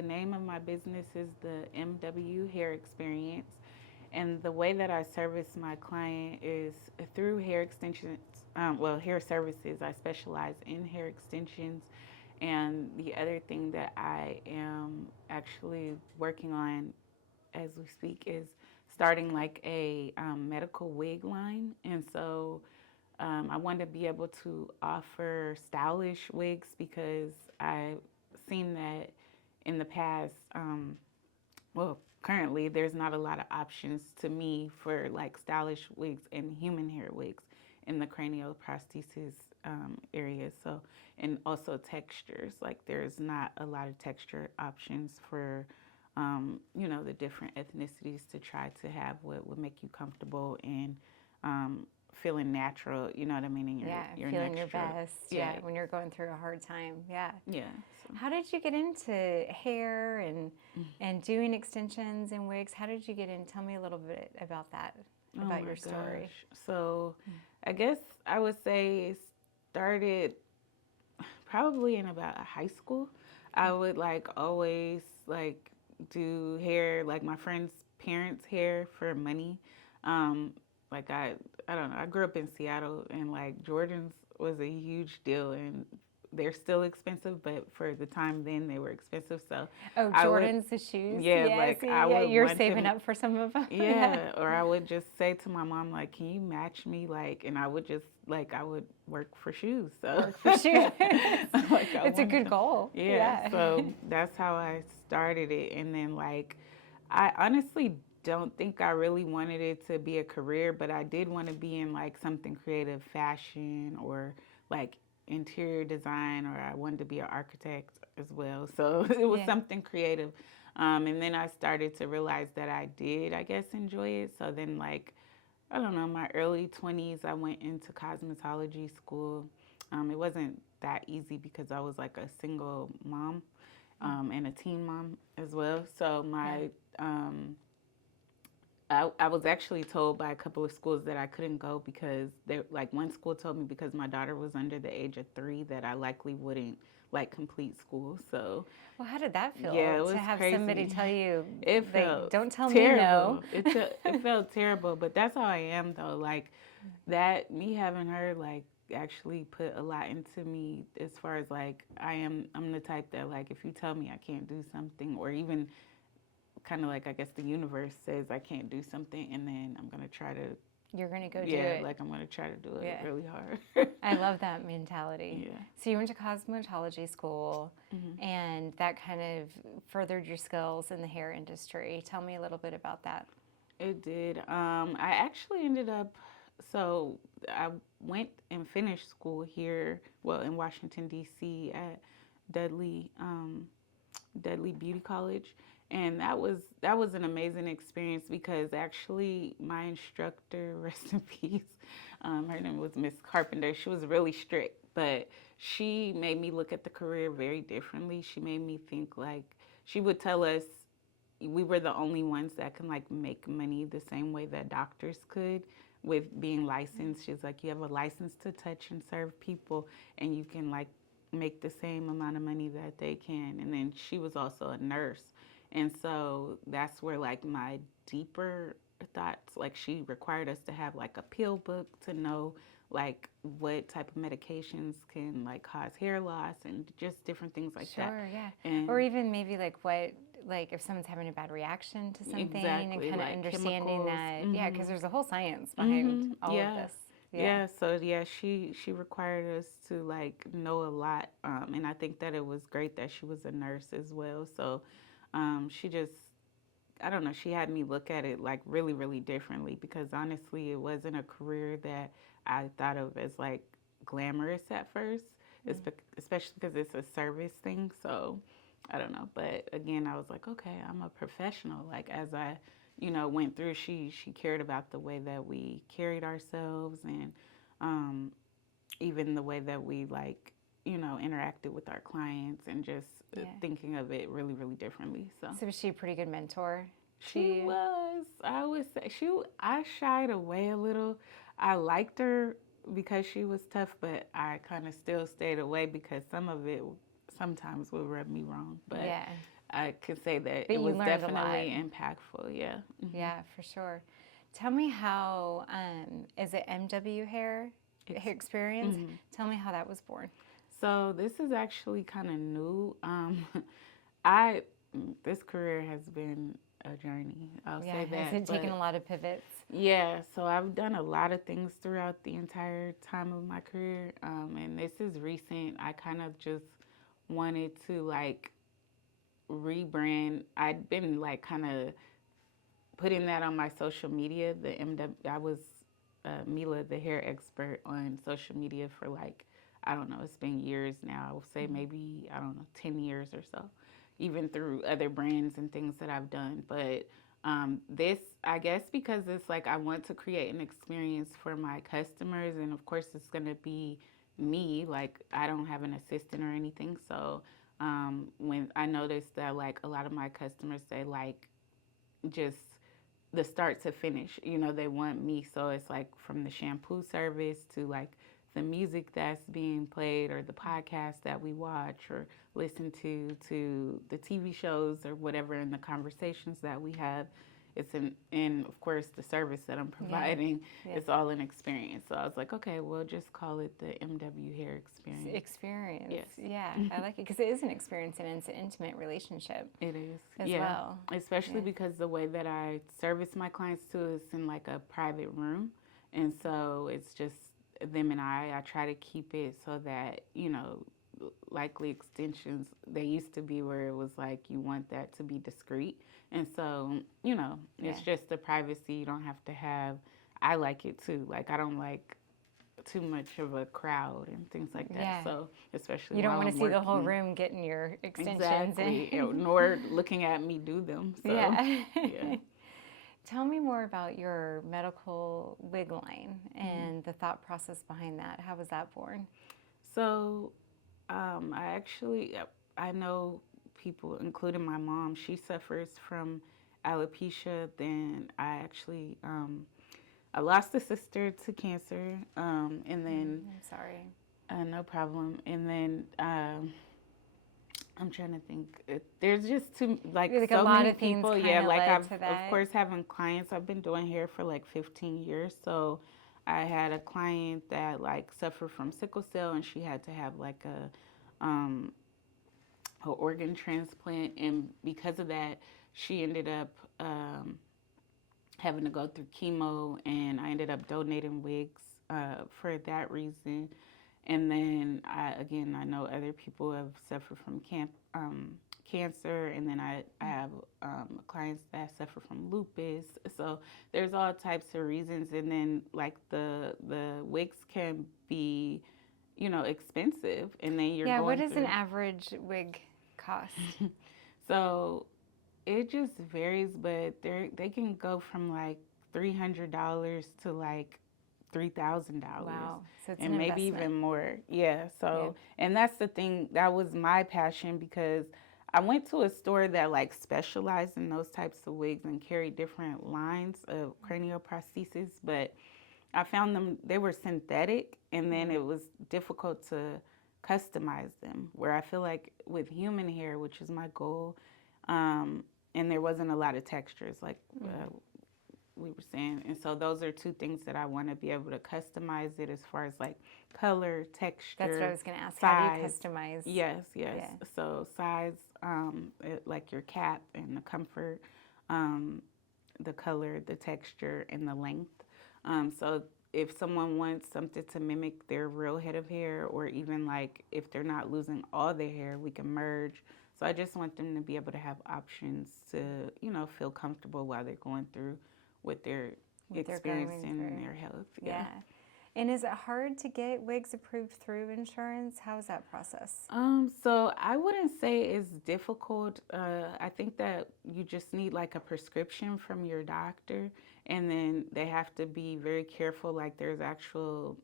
the name of my business is the MW Hair Experience. And the way that I service my client is through hair extensions, hair services. I specialize in hair extensions. And the other thing that I am actually working on as we speak is starting like a medical wig line. And so I wanted to be able to offer stylish wigs because I've seen that in the past, currently there's not a lot of options to me for like stylish wigs and human hair wigs in the cranioprosthesis area. So, and also textures, like there's not a lot of texture options for, the different ethnicities to try to have what would make you comfortable and feeling natural, you know what I mean, in your feeling next your stroke. best. Yeah, when you're going through a hard time. Yeah. Yeah. So. How did you get into hair and doing extensions and wigs? How did you get in? Tell me a little bit about that, about your story. So, I guess I would say it started probably in about high school. I would like always like do hair, like my friends' parents' hair for money. Like I don't know. I grew up in Seattle, and like Jordans was a huge deal, and they're still expensive, but for the time then they were expensive. So Jordans, the shoes. Yeah, like I would. You're saving up for some of them. Yeah, or I would just say to my mom, like, "Can you match me?" Like, and I would just like I would work for shoes. So work for shoes. It's a good goal. Yeah. So that's how I started it, and then like I honestly don't think I really wanted it to be a career, but I did want to be in like something creative, fashion or like interior design, or I wanted to be an architect as well. So it was something creative. And then I started to realize that I did, I guess, enjoy it. So then like, I don't know, my early 20s, I went into cosmetology school. It wasn't that easy because I was like a single mom and a teen mom as well. So I was actually told by a couple of schools that I couldn't go because like one school told me because my daughter was under the age of 3 that I likely wouldn't like complete school. So well, how did that feel? Yeah, it was to have crazy. Somebody tell you, it felt don't tell terrible. me no. It felt terrible, but that's how I am though. Like that, me having her like actually put a lot into me as far as like I'm the type that like if you tell me I can't do something, or even kind of like I guess the universe says I can't do something, and then I'm gonna try to. You're gonna go do it. Yeah, like I'm gonna try to do it really hard. I love that mentality. Yeah. So you went to cosmetology school, and that kind of furthered your skills in the hair industry. Tell me a little bit about that. It did. I actually ended up. So I went and finished school here, well, in Washington D.C. at Dudley Beauty College. And that was an amazing experience because actually my instructor, rest in peace, her name was Miss Carpenter. She was really strict, but she made me look at the career very differently. She made me think like, she would tell us we were the only ones that can like make money the same way that doctors could with being licensed. She's like, you have a license to touch and serve people, and you can like make the same amount of money that they can. And then she was also a nurse. And so that's where like my deeper thoughts, like she required us to have like a pill book to know like what type of medications can like cause hair loss and just different things like that. Sure, yeah. And or even maybe like what, like if someone's having a bad reaction to something and kind of like understanding chemicals. that, yeah, because there's a whole science behind all of this. Yeah, so yeah, she required us to like know a lot, and I think that it was great that she was a nurse as well. So she just, I don't know, she had me look at it like really, really differently because honestly, it wasn't a career that I thought of as like glamorous at first, especially because it's a service thing. So I don't know, but again, I was like, okay, I'm a professional. Like as I, went through, she cared about the way that we carried ourselves and even the way that we like, interacted with our clients and just thinking of it really, really differently. So was she a pretty good mentor? She was. I would say I shied away a little. I liked her because she was tough, but I kind of still stayed away because some of it sometimes would rub me wrong. But I could say that But it you was learned a lot. definitely impactful. Yeah. Yeah, for sure. Tell me how, is it MW hair experience? Tell me how that was born. So this is actually kind of new. I this career has been a journey. I'll Yeah, say has that. it taken But a lot of pivots? yeah, so I've done a lot of things throughout the entire time of my career, and this is recent. I kind of just wanted to like rebrand. I'd been like kind of putting that on my social media. The MW, I was Mela, the hair expert, on social media for like, I don't know, it's been years now. I will say maybe, I don't know, 10 years or so, even through other brands and things that I've done. But this, I guess, because it's like I want to create an experience for my customers, and of course, it's going to be me. Like, I don't have an assistant or anything. So when I noticed that, like, a lot of my customers, they like just the start to finish. You know, they want me. So it's like from the shampoo service to like the music that's being played or the podcast that we watch or listen to the TV shows or whatever, and the conversations that we have. It's and of course the service that I'm providing. Yeah. It's all an experience. So I was like, okay, we'll just call it the MW hair experience. Experience. Yes. Yeah, I like it because it is an experience and it's an intimate relationship. It is. As yeah. well. Especially because the way that I service my clients too is in like a private room. And so it's just them and I try to keep it so that, you know, likely extensions, they used to be where it was like you want that to be discreet. And so, you know, it's just the privacy. You don't have to have, I like it too. Like, I don't like too much of a crowd and things like that. Yeah. So especially You don't while want to I'm see the whole working. room getting your extensions. Exactly. Nor looking at me do them. So, yeah. yeah. Tell me more about your medical wig line and the thought process behind that. How was that born? So, I know people, including my mom, she suffers from alopecia. Then I lost a sister to cancer. And then, I'm sorry. no problem. And then, I'm trying to think. There's just Like so a lot many of things people. kinda Yeah, like led I've to of that. course having clients. I've been doing hair for like 15 years. So I had a client that like suffered from sickle cell, and she had to have like a organ transplant, and because of that, she ended up having to go through chemo, and I ended up donating wigs for that reason. And then I know other people have suffered from cancer, and then I have clients that suffer from lupus. So there's all types of reasons, and then like the wigs can be, you know, expensive, and then you're Yeah, going what does through. an average wig cost? So it just varies, but they can go from like $300 to like $3,000. Wow. So it's And an maybe investment. even more. Yeah. So, and that's the thing, that was my passion, because I went to a store that like specialized in those types of wigs and carried different lines of cranioprosthesis, but I found them, they were synthetic, and then it was difficult to customize them. Where I feel like with human hair, which is my goal, and there wasn't a lot of textures, like we were saying. And so those are two things that I want to be able to customize it, as far as like color, texture. That's what I was going to ask. Size. How do you customize? Yes. Yeah. So size, like your cap and the comfort, the color, the texture, and the length. So if someone wants something to mimic their real head of hair, or even like if they're not losing all their hair, we can merge. So I just want them to be able to have options to, you know, feel comfortable while they're going through what they're experiencing in their health. Yeah. And is it hard to get wigs approved through insurance? How is that process? So I wouldn't say it's difficult. I think that you just need like a prescription from your doctor, and then they have to be very careful. Like there's actual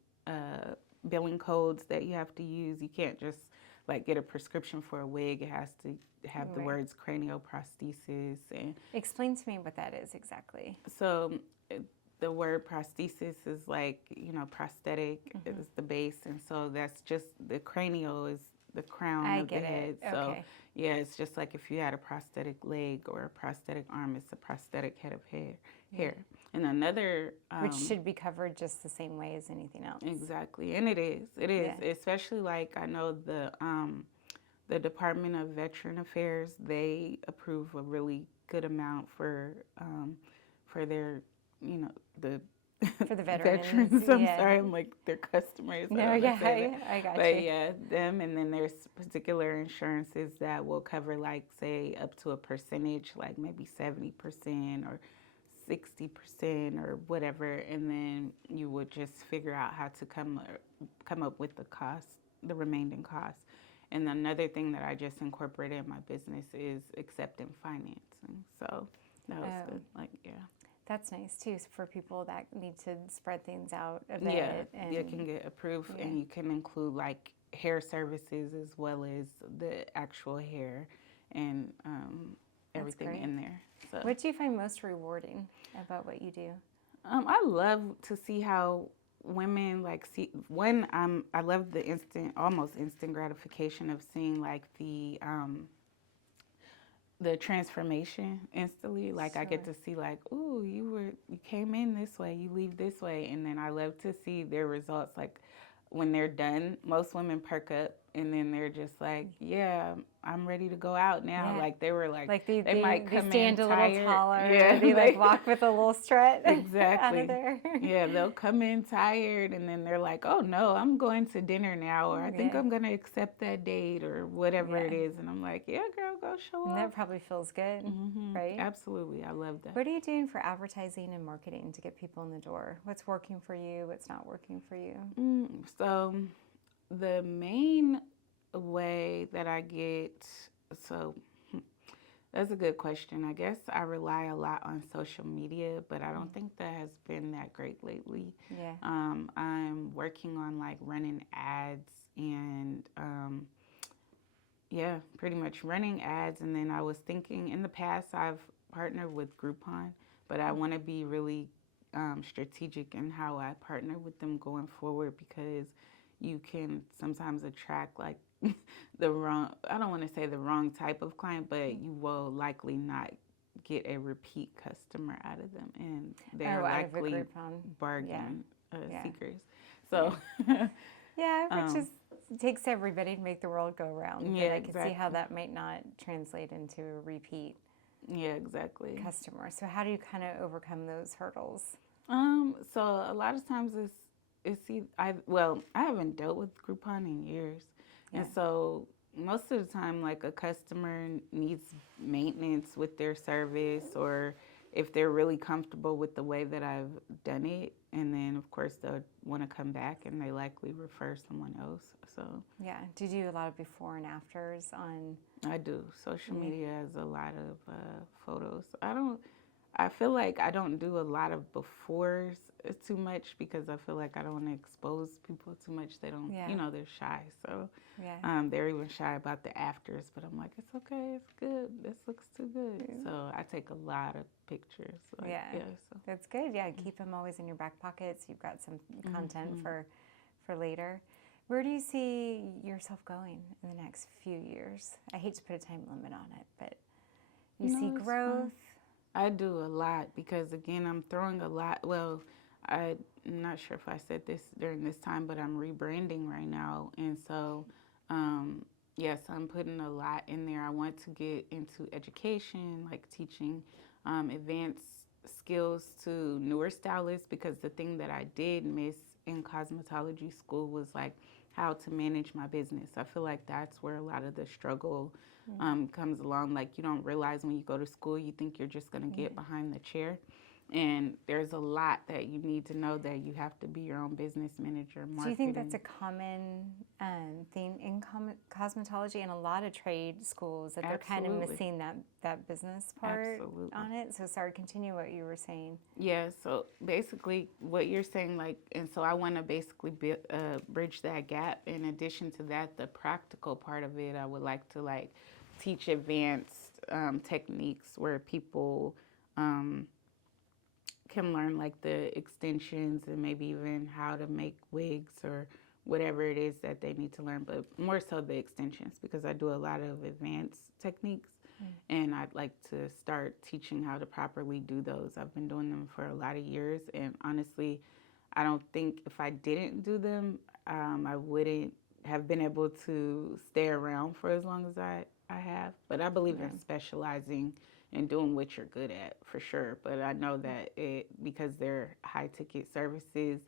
billing codes that you have to use. You can't just like get a prescription for a wig. It has to have the words cranioprosthesis. And explain to me what that is exactly. So the word prosthesis is like, you know, prosthetic is the base, and so that's just the cranial is the crown I of the get it. head. So Okay. yeah, it's just like if you had a prosthetic leg or a prosthetic arm, it's a prosthetic head of hair. And another Which should be covered just the same way as anything else. exactly, and it is, Yeah. especially like I know the Department of Veteran Affairs, they approve a really good amount for their, you know, the For the veterans, veterans. I'm yeah. sorry, I'm like their customers. I No, don't want yeah, to say that, I got but you. yeah, them. And then there's particular insurances that will cover, like, say, up to a percentage, like maybe 70% or 60% or whatever, and then you would just figure out how to come up with the cost, the remaining cost. And another thing that I just incorporated in my business is accepting financing. So that was good. Like, yeah. That's nice too for people that need to spread things out a bit. Yeah, And you can get approved, and you can include like hair services as well as the actual hair and everything great. in there. So, what do you find most rewarding about what you do? I love to see how women like see when I love the almost instant gratification of seeing like the transformation instantly. Like I get to see like, ooh, you came in this way, you leave this way, and then I love to see their results. Like when they're done, most women perk up and then they're just like, yeah, I'm ready to go out now. Yeah. Like they were like they might come stand in a little tired. taller. Yeah, They like walk with a little strut out exactly. of there. Yeah, they'll come in tired and then they're like, oh no, I'm going to dinner now, or I think I'm going to accept that date or whatever it is. And I'm like, yeah, girl, go show And up. that probably feels good, right? Absolutely. I love that. What are you doing for advertising and marketing to get people in the door? What's working for you? What's not working for you? So the main way that I get, so that's a good question. I guess I rely a lot on social media, but I don't think that has been that great lately. Yeah. I'm working on like running ads and yeah, pretty much running ads. And then I was thinking in the past I've partnered with Groupon, but I want to be really strategic in how I partner with them going forward, because you can sometimes attract like the wrong, I don't want to say the wrong type of client, but you will likely not get a repeat customer out of them, and they're likely bargain seekers. So which is takes everybody to make the world go round. Yeah, but I can see how that might not translate into a repeat customer. So how do you kind of overcome those hurdles? So a lot of times I haven't dealt with Groupon in years. And so most of the time, like a customer needs maintenance with their service, or if they're really comfortable with the way that I've done it, and then of course they'll want to come back and they likely refer someone else. So yeah, do you do a lot of before and afters on? I do. Social media has a lot of photos. I feel like I don't do a lot of befores too much, because I feel like I don't want to expose people too much. They don't, they're shy. So they're even shy about the afters, but I'm like, it's okay, it's good. This looks too good. So I take a lot of pictures. Like, so. That's good. Yeah, keep them always in your back pockets. You've got some content for later. Where do you see yourself going in the next few years? I hate to put a time limit on it, but you see growth? I do a lot, because again, I'm throwing a lot. Well, I'm not sure if I said this during this time, but I'm rebranding right now. And so, yes, I'm putting a lot in there. I want to get into education, like teaching advanced skills to newer stylists, because the thing that I did miss in cosmetology school was like how to manage my business. I feel like that's where a lot of the struggle comes along. Like you don't realize when you go to school, you think you're just going to get behind the chair. And there's a lot that you need to know, that you have to be your own business manager, marketing. Do you think that's a common theme in cosmetology and a lot of trade schools, that they're kind of missing that business part on it? So sorry, continue what you were saying. Yeah, so basically what you're saying, like, and so I want to basically bridge that gap. In addition to that, the practical part of it, I would like to like teach advanced techniques where people can learn like the extensions and maybe even how to make wigs or whatever it is that they need to learn, but more so the extensions because I do a lot of advanced techniques and I'd like to start teaching how to properly do those. I've been doing them for a lot of years, and honestly, I don't think if I didn't do them, I wouldn't have been able to stay around for as long as I have. But I believe in specializing and doing what you're good at for sure. But I know that because they're high ticket services,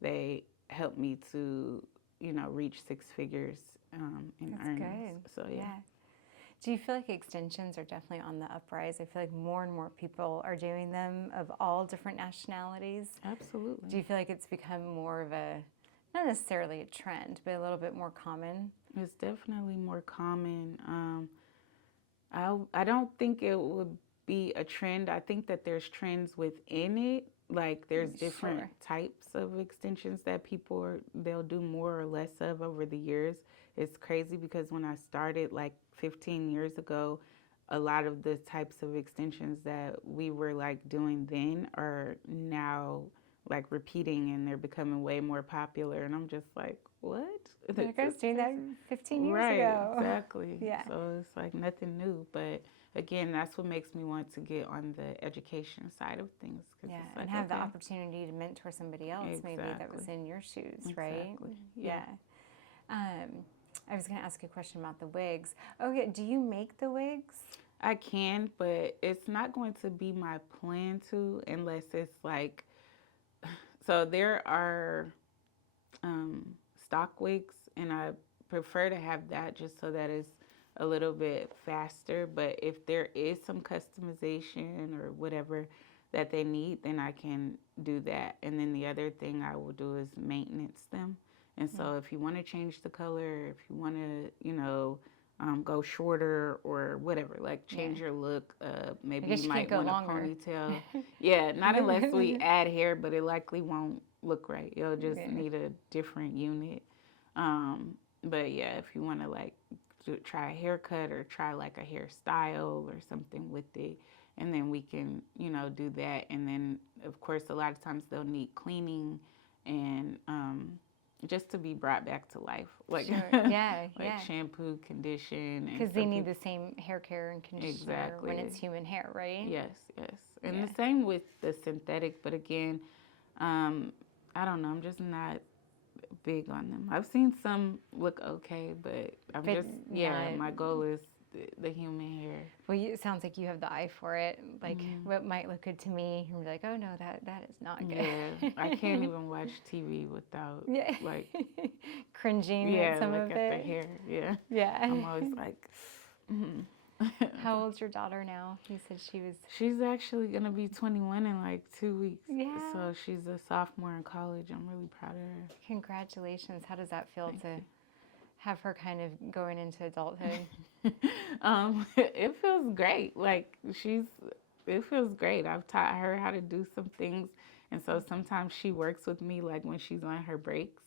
they help me to, reach six figures in That's earnings. good. So yeah. Do you feel like extensions are definitely on the uprise? I feel like more and more people are doing them of all different nationalities. Absolutely. Do you feel like it's become more of a, not necessarily a trend, but a little bit more common? It's definitely more common. I don't think it would be a trend. I think that there's trends within it. Like there's different types of extensions that they'll do more or less of over the years. It's crazy because when I started like 15 years ago, a lot of the types of extensions that we were like doing then are now like repeating and they're becoming way more popular. And I'm just like, what? Like I was doing that 15 years right, ago. Exactly. Yeah. So it's like nothing new. But again, that's what makes me want to get on the education side of things. Yeah, it's like, and have the opportunity to mentor somebody else maybe that Exactly. was in your shoes, right? Exactly. Yeah. I was going to ask you a question about the wigs. Okay, do you make the wigs? I can, but it's not going to be my plan to unless it's like, so there are stock wigs, and I prefer to have that just so that it's a little bit faster. But if there is some customization or whatever that they need, then I can do that. And then the other thing I will do is maintenance them. And so if you want to change the color, if you want to, go shorter or whatever, like change your look, maybe you might want a ponytail. Yeah, not unless we add hair, but it likely won't look right. You'll just need a different unit. But yeah, if you want to like try a haircut or try like a hairstyle or something with it, and then we can, do that. And then of course, a lot of times they'll need cleaning and just to be brought back to life, like shampoo, condition, because they need the same hair care and conditioner when it's human hair, right? Yes, and the same with the synthetic. But again, I don't know. I'm just not big on them. I've seen some look okay, but my goal is the human hair. Well, it sounds like you have the eye for it. Like what might look good to me, and be like, oh no, that is not good. Yeah, I can't even watch TV without like cringing at some of at it. the hair. Yeah, yeah. I'm always like. How old's your daughter now? You said she was. She's actually gonna be 21 in like 2 weeks. Yeah. So she's a sophomore in college. I'm really proud of her. Congratulations. How does that feel to have her kind of going into adulthood? It feels great. Like it feels great. I've taught her how to do some things, and so sometimes she works with me, like when she's on her breaks.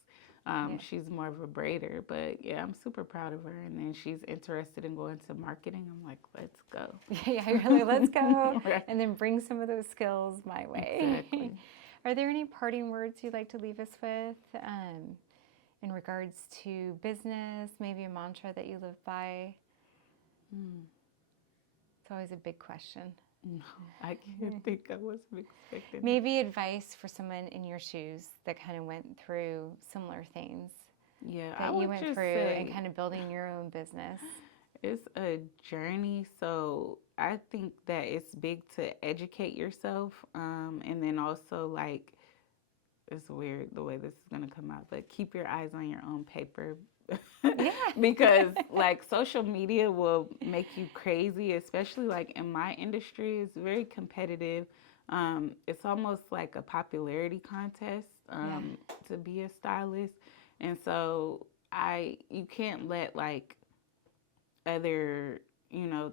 She's more of a braider, but yeah, I'm super proud of her. And then she's interested in going to marketing. I'm like, let's go. Yeah, really, let's go. Right. And then bring some of those skills my way. Exactly. Are there any parting words you'd like to leave us with in regards to business, maybe a mantra that you live by? It's always a big question. No, I can't think. I wasn't expecting. Maybe advice for someone in your shoes that kind of went through similar things. Yeah, that you went through and kind of building your own business. It's a journey, so I think that it's big to educate yourself, and then also like it's weird the way this is gonna come out, but keep your eyes on your own paper. Because like social media will make you crazy, especially like in my industry. It's very competitive. It's almost like a popularity contest to be a stylist, and so you can't let like other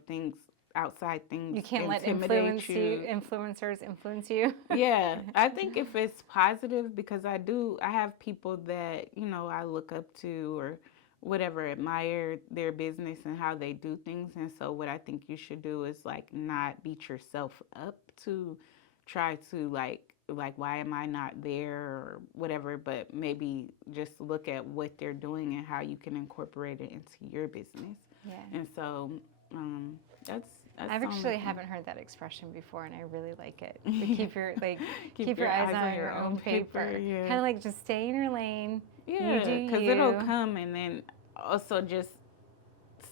things, outside things, you can't let influencers influence you. Yeah, I think if it's positive, because I have people that I look up to or whatever, admire their business and how they do things. And so what I think you should do is like not beat yourself up to try to like like, why am I not there or whatever, but maybe just look at what they're doing and how you can incorporate it into your business. Yeah. And so that's I've the only actually thing. haven't heard that expression before, and I really like it. To keep your keep your eyes on your own paper. Yeah. Kind of like just stay in your lane. Yeah, You do because you. it'll come, and then also just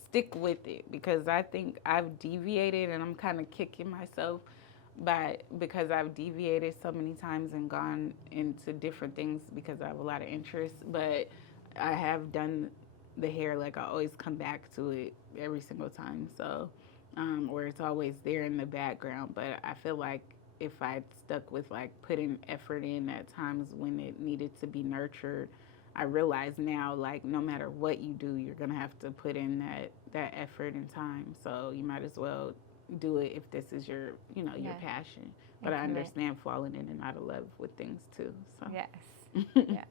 stick with it, because I think I've deviated and I'm kind of kicking myself because I've deviated so many times and gone into different things because I have a lot of interest, but I have done the hair, like I always come back to it every single time, so or it's always there in the background. But I feel like if I stuck with like putting effort in at times when it needed to be nurtured, I realize now, like, no matter what you do, you're gonna have to put in that effort and time. So you might as well do it if this is your, you know, your passion. But I understand falling in and out of love with things too. So Yes. Yeah.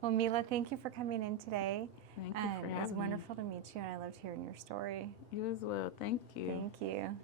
Well, Mela, thank you for coming in today. Thank you for having me. It was wonderful to meet you, and I loved hearing your story. You as well. Thank you. Thank you.